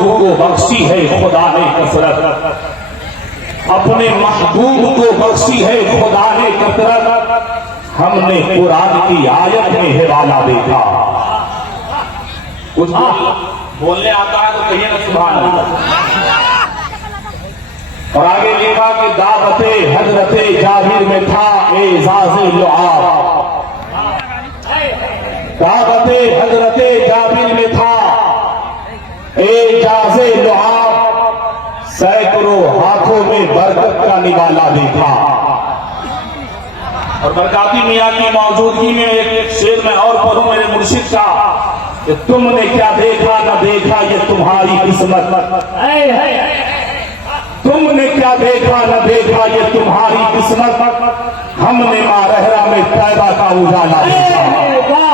کو بخشی ہے خدا نے کثرت، اپنے محبوب کو بخشی ہے خدا نے کثرت، ہم نے قرآن کی آیت میں حوالہ دیکھا۔ کچھ بولنے آتا ہے تو کہیے نا سبحان اللہ۔ اور آگے لکھا کہ دعوت حضرت جابر میں تھا اعزاز لعاب، دعوت حضرت جابر میں تھا اعزاز لعاب، سینکڑوں ہاتھوں میں برکت کا نوالا دیکھا۔ اور برکاتی میاں کی موجودگی میں ایک شعر میں اور پڑھوں میرے مرشد کا کہ تم نے کیا دیکھا نہ دیکھا یہ تمہاری قسمت، تم نے کیا دیکھا نہ دیکھا یہ تمہاری قسمت، ہم نے مارہرہ میں طیبہ کا اجالا دیکھا۔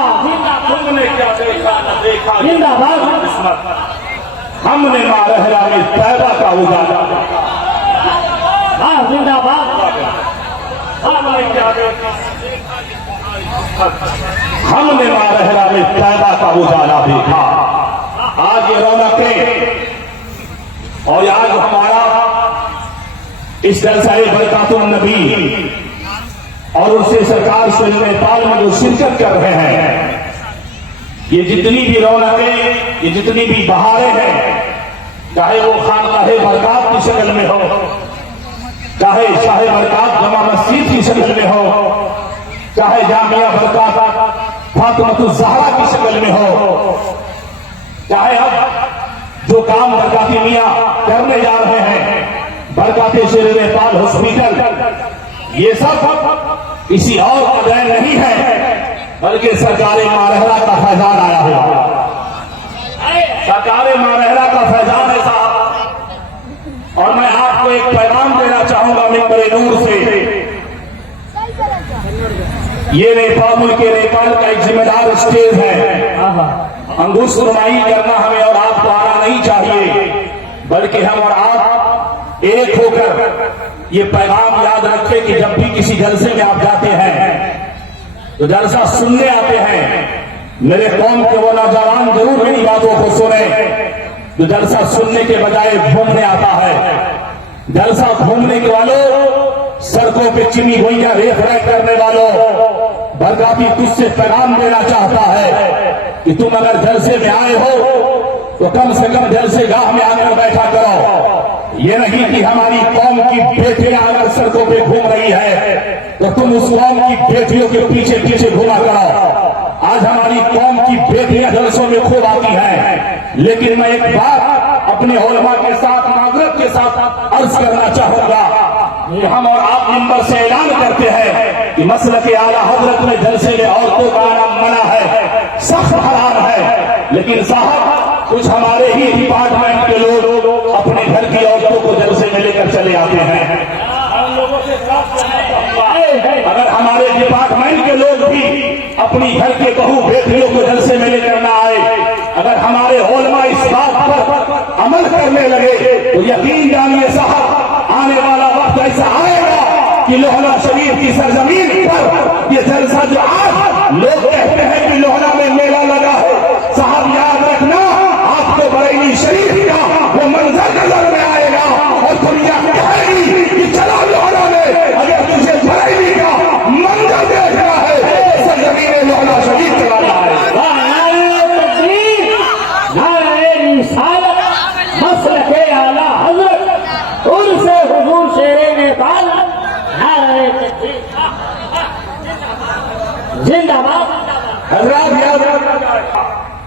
تم نے کیا دیکھا نہ دیکھا یہ تمہاری قسمت، ہم نے مارہرہ میں طیبہ کا اجالا دیکھا۔ زندہ باد۔ ہم نے مارہرہ میں طیبہ کا اجالا دیکھا۔ آج یہ رونقیں اور آج ہمارا اس جلسہ برکات النبی اور اس سے سرکار سننے پال میں جو شرکت کر رہے ہیں، یہ جتنی بھی رونقیں، یہ جتنی بھی بہاریں ہیں، چاہے وہ خانقاہ برکات کی شکل میں ہو، چاہے شاہ برکات جامع مسجد کی شکل میں ہو، چاہے جامعہ برکات فاطمۃ الزہرا کی شکل میں ہو، چاہے اب جو کام برکاتی میاں کرنے جا رہے ہیں، برکاتی شیر پال ہاسپٹل، یہ سب کسی اور کا دین نہیں ہے بلکہ سرکار مارہرہ کا فیضان آیا ہوا، سرکار مارہرہ کا فیضان ہے صاحب۔ اور میں آپ کو ایک پیغام دینا چاہوں گا منبر نور سے، یہ ملک نیپال کا ایک ذمہ دار اسٹیج ہے، انگشت نمائی کرنا ہمیں اور آپ کو آنا نہیں چاہیے، بلکہ ہم اور آپ ایک ہو کر یہ پیغام یاد رکھیں کہ جب بھی کسی جلسے میں آپ جاتے ہیں تو جلسہ سننے آتے ہیں، میرے قوم کے وہ نوجوان ضرور میری باتوں کو سنیں جو جلسہ سننے کے بجائے گھومنے آتا ہے۔ جلسہ گھومنے کے والوں، سڑکوں پہ چنی گوئیاں ریخ ریخ کرنے والوں، برکاتی تجھ سے پیغام دینا چاہتا ہے کہ تم اگر جلسے میں آئے ہو تو کم سے کم جلسے گاہ میں آ کر بیٹھا کرو۔ یہ نہیں کہ ہماری قوم کی بیٹیاں اگر سڑکوں پہ گھوم رہی ہے تو تم اس قوم کی بیٹیوں کے پیچھے پیچھے گھوما کرو۔ آج ہماری قوم کی بیٹیاں جلسوں میں خوب آتی ہیں، لیکن میں ایک بات اپنے علماء کے ساتھ معذرت کے ساتھ عرض کرنا چاہوں گا کہ ہم اور آپ نمبر سے اعلان کرتے ہیں کہ مسلک اعلیٰ حضرت میں جلسے میں عورتوں کا آنا منع ہے، سخت حرام ہے، لیکن صاحب کچھ ہمارے ہی ڈپارٹمنٹ کے لوگ اپنے گھر کی عورتوں کو جلسے میں لے کر چلے آتے ہیں۔ اگر ہمارے ڈپارٹمنٹ کے لوگ بھی اپنی گھر کے بہو بیٹیوں کو جلسے میں لے کر نہ آئے، اگر ہمارے علماء اس بات پر عمل کرنے لگے تو یقین جانیے صاحب آنے والا وقت ایسا آئے گا کہ لوہنا شریف کی سرزمین پر یہ جلسہ جو آج لوگ کہتے ہیں کہ لوہنا میں میلہ لگا ہے، صاحب یاد رکھنا آپ کو بریلی شریف کا وہ منظر نظر میں آئے گا اور دنیا کہے گی کہ چلا لوہنا میں اگر تجھے بریلی کا منظر دیکھنا ہے سرزمین لوہنا شریف چلا جائے۔ مسلک اعلیٰ حضرت ان سے حضور شیر نیپال، نعرہ تکبیر، زندہ باد۔ حضرات یاد رکھنا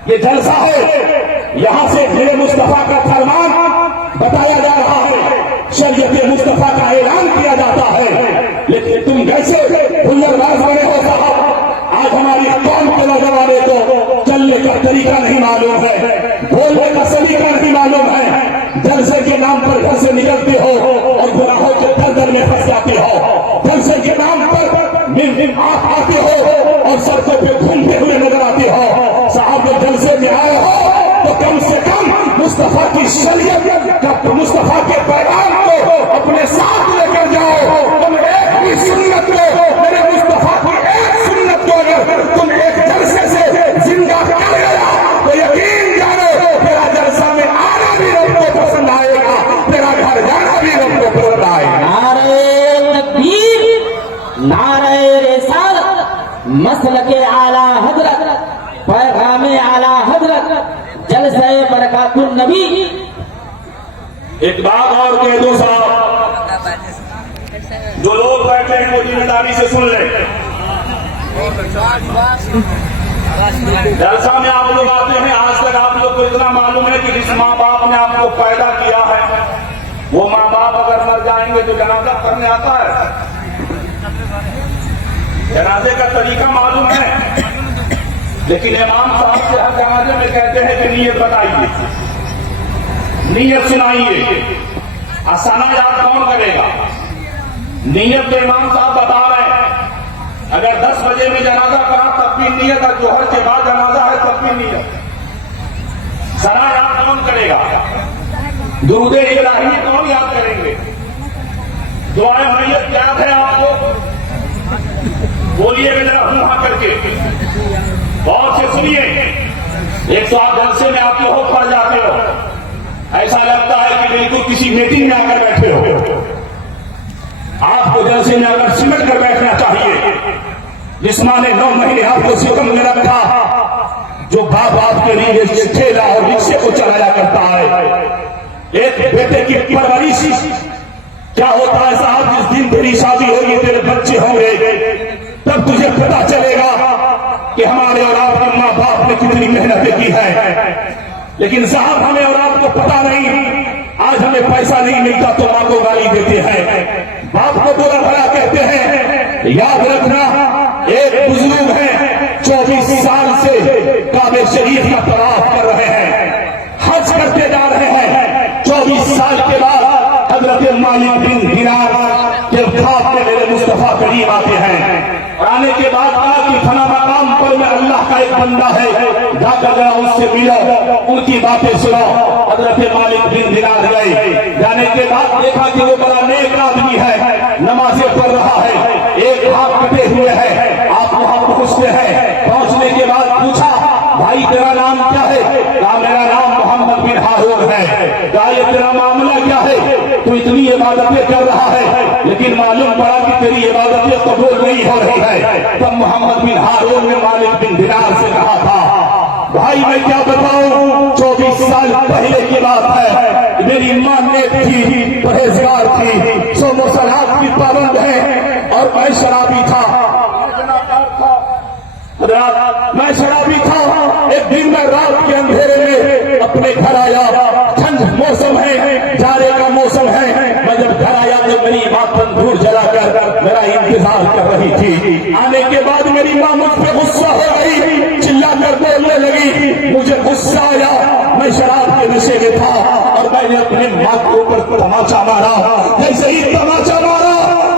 یہ جلسہ ہے، یہاں سے میرے مصطفیٰ کا فرمان بتایا جا رہا ہے، شریعت مصطفیٰ کا اعلان کیا جاتا ہے، لیکن تم کیسے بھولر باز بنے ہو صاحب؟ آج ہماری قوم کے نوجوانوں کو چلنے کا طریقہ نہیں معلوم ہے، بولنے کا سلیقہ نہیں معلوم ہے، جلسے کے نام پر گھر سے نکلتے ہو اور گناہوں کے دلدل میں پھنس جاتے ہو، جلسے کے نام پر آپ آتے ہو اور سڑکوں پہ گھومتے ہوئے نظر آتے ہو۔ صاحب جب جلسے میں آئے ہو تو کم سے کم مصطفیٰ کی شریعت کا، مصطفیٰ کے پیغام کو اپنے ساتھ لے کر جاؤ۔ تم ایک بھی سنت کو، میرے مصطفیٰ کی ایک سنت کو اگر تم ایک جلسے سے زندہ کر گیا تو یقین جانو تیرا جلسہ میں آنا بھی النبی. ایک بات اور کہہ دو صاحب، جو لوگ بیٹھے ہیں وہ ذمہ داری سے سن لیں. جلسہ میں آپ لوگ آتے ہیں، آج تک آپ لوگ کو اتنا معلوم ہے کہ جس ماں باپ نے آپ کو پیدا کیا ہے وہ ماں باپ اگر مر جائیں گے تو جنازہ کرنے آتا ہے. جنازے کا طریقہ معلوم ہے، لیکن امام صاحب سے ہر جنازے میں کہتے ہیں کہ نیت بتائیے، نیت سنائیے. ثنا یاد کون کرے گا؟ نیت تو امام صاحب بتا رہے ہیں. اگر 10 بجے میں جنازہ کرا تب بھی نیت، اور ظہر کے بعد جنازہ ہے تب بھی نیت. ثنا یاد کون کرے گا؟ درود الہی کون یاد کریں گے؟ دعائے میت یاد ہے آپ کو؟ بولیے گا ذرا ہوں ہاں کر کے، بہت سے سنیے. ایک تو آپ جلسے میں آپ کے ہو پڑ جاتے ہو، ایسا لگتا ہے کہ بالکل کسی میٹنگ میں آ کر بیٹھے ہو. آپ کو جلسے میں اگر سمٹ کر بیٹھنا چاہیے. جس ماں نے 9 مہینے آپ کو سکم میں رکھا، جو باپ آپ کے لیے ٹھیلا اور رکشے کو چلایا کرتا ہے. ایک بیٹے کی پرورش کیا ہوتا ہے صاحب؟ جس دن تیری شادی ہوگی، تیرے بچے ہوں گے، تب تجھے پتا چلے گا کہ ہمارے اور آپ کے ماں باپ نے کتنی محنتیں کی ہے. لیکن صاحب ہمیں اور آپ کو پتا نہیں. آج ہمیں پیسہ نہیں ملتا تو ماں کو گالی دیتے ہیں، باپ کو برا بھلا کہتے ہیں. یاد رکھنا، ایک بزرگ ہے 24 سال سے کعبہ شریف کا طواف کر رہے ہیں، حج کرتے جا رہے ہیں. 24 سال کے بعد حضرت مالک بن دینار کے خواب میں میرے مصطفیٰ کریم آتے ہیں. آنے کے بعد کہا کہ فلاں مقام پر میں اللہ کا ایک بندہ ہے، جا کر ذرا اس سے ملو، ان کی باتیں سنو. حضرت مالک بن دینار گئے. جانے کے بعد دیکھا کہ وہ بڑا نیک آدمی ہے، نمازیں پڑھ رہا ہے، ایک ہاتھ کٹے ہوئے ہیں. آپ وہاں پہنچتے ہیں. پہنچنے کے بعد پوچھا بھائی تیرا نام کیا ہے؟ کہا میرا نام محمد بن ہارون ہے. کہا یہ تیرا معاملہ کیا ہے؟ تو اتنی عبادتیں کر رہا ہے لیکن معلوم پڑا کہ تیری عبادتیں قبول نہیں ہو رہی ہے. تب محمد بن ہارون نے مالک بن دینار سے کہا تھا بھائی میں کیا بتاؤں، 24 سال پہلے کی بات ہے. میری ماں نیک تھی، پرہیزگار تھی، صوم و صلات کی پابند ہے، اور میں شرابی تھا. میں شرابی تھا. ایک دن میں رات کے اندھیرے میں اپنے گھر آیا. ٹھنڈ موسم ہے، جاڑے کا موسم ہے. میں جب گھر آیا تو میری ماں تندور جلا کر میرا انتظار کر رہی تھی. آنے کے بعد میری ماں مجھ پہ غصہ ہو گئی، چلا کر بولنے لگی. مجھے غصہ آیا، میں شراب کے نشے میں تھا اور میں نے اپنے ماں کے اوپر تماچا مارا. جیسے ہی تماچا مارا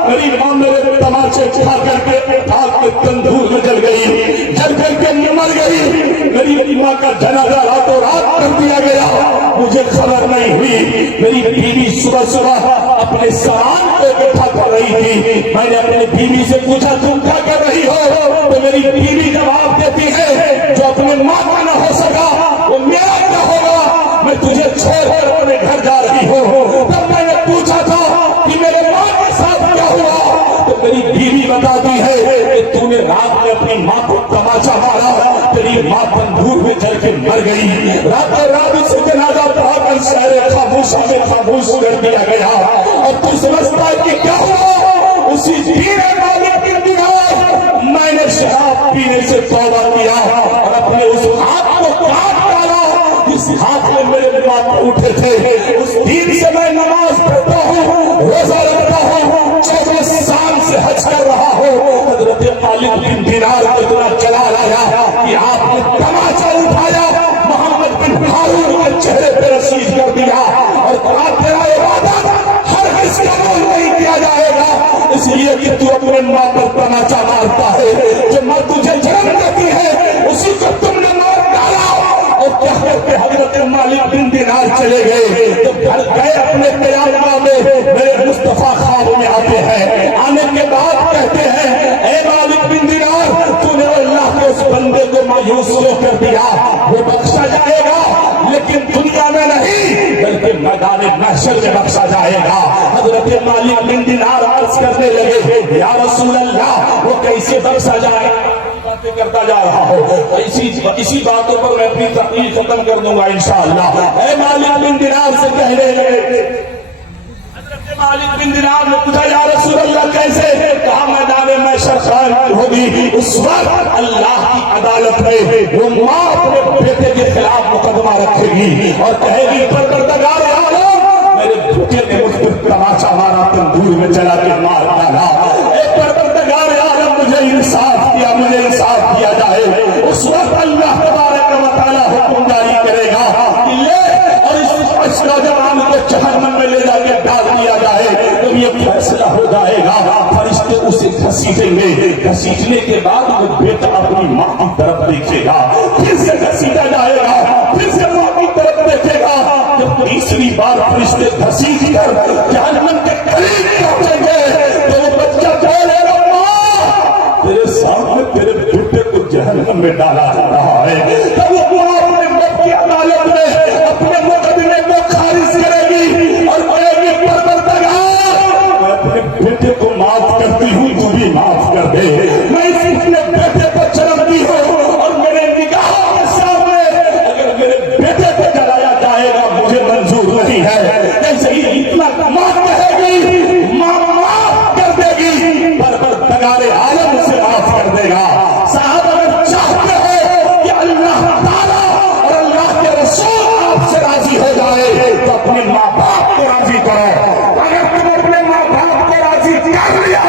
میری ماں میرے تماچے کھا کر کے آگ کے تندور میں جل گئی، جل کر کے مر گئی. میری ماں کا جنازہ راتوں رات کر دیا گیا، مجھے خبر نہیں ہوئی. میری بیوی صبح صبح اپنے سامان کو اکٹھا کر رہی تھی. میں نے اپنی بیوی سے پوچھا تم کیا کر رہی ہو؟ تو میری بیوی جواب دیتی ہے جو اپنے ماں کا نہ ہو سکا وہ میرا کیا ہوگا، میں تجھے چھوڑ کر اپنے گھر جا رہی ہوں. تب میں نے پوچھا تھا کہ میرے ماں کے ساتھ کیا ہوا؟ تو میری بیوی بتاتی ہے کہ تو نے رات میں اپنی ماں کو تماچا مارا، تیری ماں تندور میں جل کے مر گئی. راتوں رات اس جنازہ پڑھا کر شہر خاموشی میں خاموش کر دیا گیا. اور تو سمجھتا ہے کہ کیا ہوا؟ اسی دن مالک بن دینار میں نے شراب پینے سے توبہ کیا اور اپنے اس ہاتھ کو کاٹ ڈالا جس ہاتھ میں میرے ماں اٹھے تھے. اس دن سے میں نماز پڑھتا ہوں، روزہ رکھتا ہوں، 24 سال سے حج کر رہا ہوں. حضرت مالک بن دینار کو اتنا جلال آیا کہ آپ نے تماچا اٹھایا، محمد بن ہارون کے چہرے پہ رشید کر دیا اور کہا تیرا عبادت ہر کس قبول نہیں کیا جائے گا، اس لیے کہ تو اپنے ماں پر تماچا مارتا ہے. جو ماں تجھے جنم دیتی ہے اسی کو تم نے مار ڈالا. اور کہہ کر کے حضرت مالک بن دینار چلے گئے. تو گھر گئے اپنے قیامگاہ میں، میرے مصطفیٰ خواب میں آتے ہیں. آنے کے بعد کہتے ہیں اے مالک بن دینار تو نے اللہ کے اس بندے کو مایوس کر دیا، وہ بخشا جائے گا لیکن دنیا میں نہیں بلکہ میدان محشر میں بخشا جائے گا. حضرت مالک بن دینار عرض کرنے لگے یا رسول اللہ وہ کیسے بخشا جائے؟ باتیں کرتا جا رہا ہوں، اسی باتوں پر میں اپنی تقریر ختم کر دوں گا انشاءاللہ۔ اے مالک بن دینار سے کہنے لگے، حضرت مالک بن دینار نے پوچھا یا رسول اللہ کیسے؟ کہا میدان محشر قائم ہوگی، اس وقت اللہ کی عدالت میں وہ ماں اپنے بیٹے کے خلاف مقدمہ رکھے گی اور کہے گی پروردگار عالم، میرے بیٹے نے مجھ پر تماچا مارا، تندور میں جلا کے مار ڈالا، اے پروردگار عالم مجھے انصاف کیا جائے۔ اس وقت اللہ تبارک و تعالی حکم جاری کرے گا کہ لے اور اس نوجوان کو جہنم میں لے جا کے ڈال دیا جائے۔ جب یہ فیصلہ ہو جائے گا فرشتے اسے گھسیٹیں گے، گھسیٹنے کے بعد وہ بیٹا اپنی ماں کی طرف دیکھے گا، پھر سے گھسیٹا جائے گا، پھر سے ماں کی طرف دیکھے گا۔ جب تیسری بار فرشتے گھسیٹ کر جہنم کے قریب پہنچیں گے تو وہ بچہ بولے گا ماں تیرے سامنے تیرے بیٹے کو جہنم میں ڈالا جا رہا ہے۔ تب وہ ماں اپنے رب کی عدالت میں اپنے مقدمے کو خارج کرے گی اور کہے گی پروردگار میں اپنے بیٹے کو معاف کرتی ہوں، تو بھی معاف کر دے۔ میں اپنے بیٹے کو چلتی ہوں اور میرے نگاہوں کے سامنے اگر میرے بیٹے کو جلایا جائے گا مجھے منظور نہیں ہے۔ جیسے ہی اتنا ماں کہے گی ماں معاف کر دے گی، پروردگار عالم اسے معاف کر دے گا۔ صاحب اگر چاہتے ہو کہ اللہ تعالیٰ اور اللہ کے رسول آپ سے راضی ہو جائے تو اپنے ماں باپ کو راضی کرو۔ اگر تم اپنے ماں باپ کو راضی کر لیا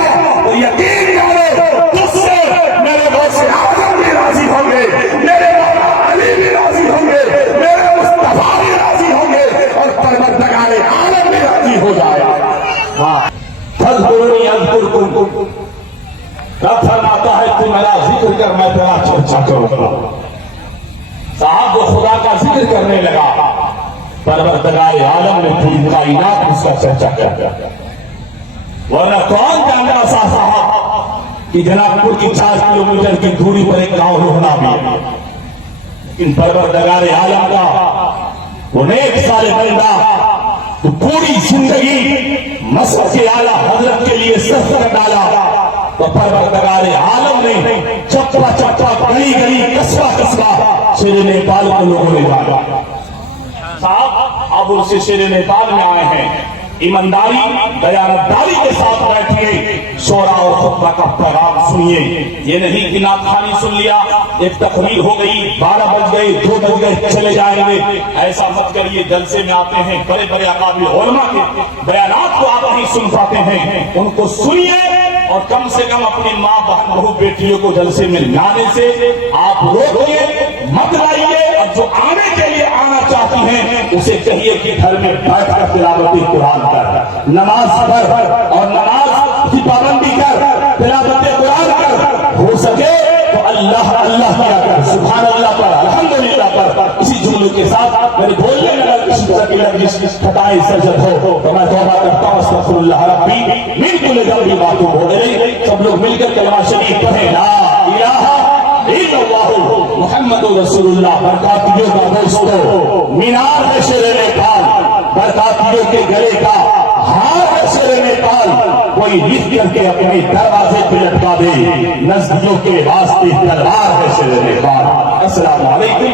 تو یقین کرو تجھ سے میرے غوث اعظم بھی راضی ہوں گے، میرے مولا علی بھی راضی ہوں گے، میرے مصطفیٰ بھی راضی ہوں گے اور پروردگار عالم بھی راضی ہو جائے گا۔ فاذکرونی اذکرکم، رب فرماتا ہے تو میرا ذکر کر میں تیرا چرچا کروں گا۔ صاحب وہ خدا کا ذکر کرنے لگا، پروردگار عالم نے پوری کائنات اس کا چرچا کیا، ورنہ کون جانتا صاحب کہ جناب پور کی 4 کلومیٹر کی دوری پر ایک گاؤں ہونا بھی ہے، لیکن پروردگار عالم کا وہ نیک صالح بندہ تو پوری زندگی مسجد اعلیٰ حضرت کے لیے صرف کر ڈالا، تو پروردگار عالم نے چپا چپا گلی گلی قصبہ قصبہ شیر نیپال کو لوگوں نے جانا۔ صاحب آپ ان سے شیر نیپال میں آئے ہیں، ایمانداری دیانتداری کے ساتھ بیٹھیے، شورا اور خطبہ کا پیغام سنیے۔ یہ نہیں کہ ناخوانی سن لیا، ایک تقریر ہو گئی، 12 بج گئے 2 بج گئے چلے جائیں گے، ایسا مت کریے۔ جلسے میں آتے ہیں بڑے بڑے اکابر علماء کے بیانات کو آپ نہیں سن پاتے ہیں، ان کو سنیے اور کم سے کم اپنی ماں بہو بیٹیوں کو جلسے میں لانے سے آپ روکیے، مت لائیے۔ اور جو آنے کے لیے آنا چاہتی ہیں اسے کہیے کہ گھر میں بیٹھ کر تلاوت قرآن کر، نماز پڑھ اور نماز کی پابندی کر، تلاوت قرآن کر، ہو سکے تو اللہ اللہ کیا کر، سبحان اللہ پر، الحمدللہ پر۔ اسی جملے کے ساتھ میرے بولنے میں اگر کسی طرح کی لفظ خطائیں سرزد ہو تو میں توبہ کرتا ہوں، استغفر اللہ ربی من کل ذنب واتوب الیہ۔ سب لوگ مل کر کلمہ شریف پڑھیں، لا الہ الا اللہ محمد رسول اللہ۔ برکاتیوں کا دوستو مینار ہے شیر نیپال، برکاتیوں کے گلے کا ہار ہے شیر نیپال، کوئی لکھ کر کے اپنے دروازے پہ لٹکا دے، نزدیکیوں کے واسطے تلوار ہے شیر نیپال۔ السلام علیکم۔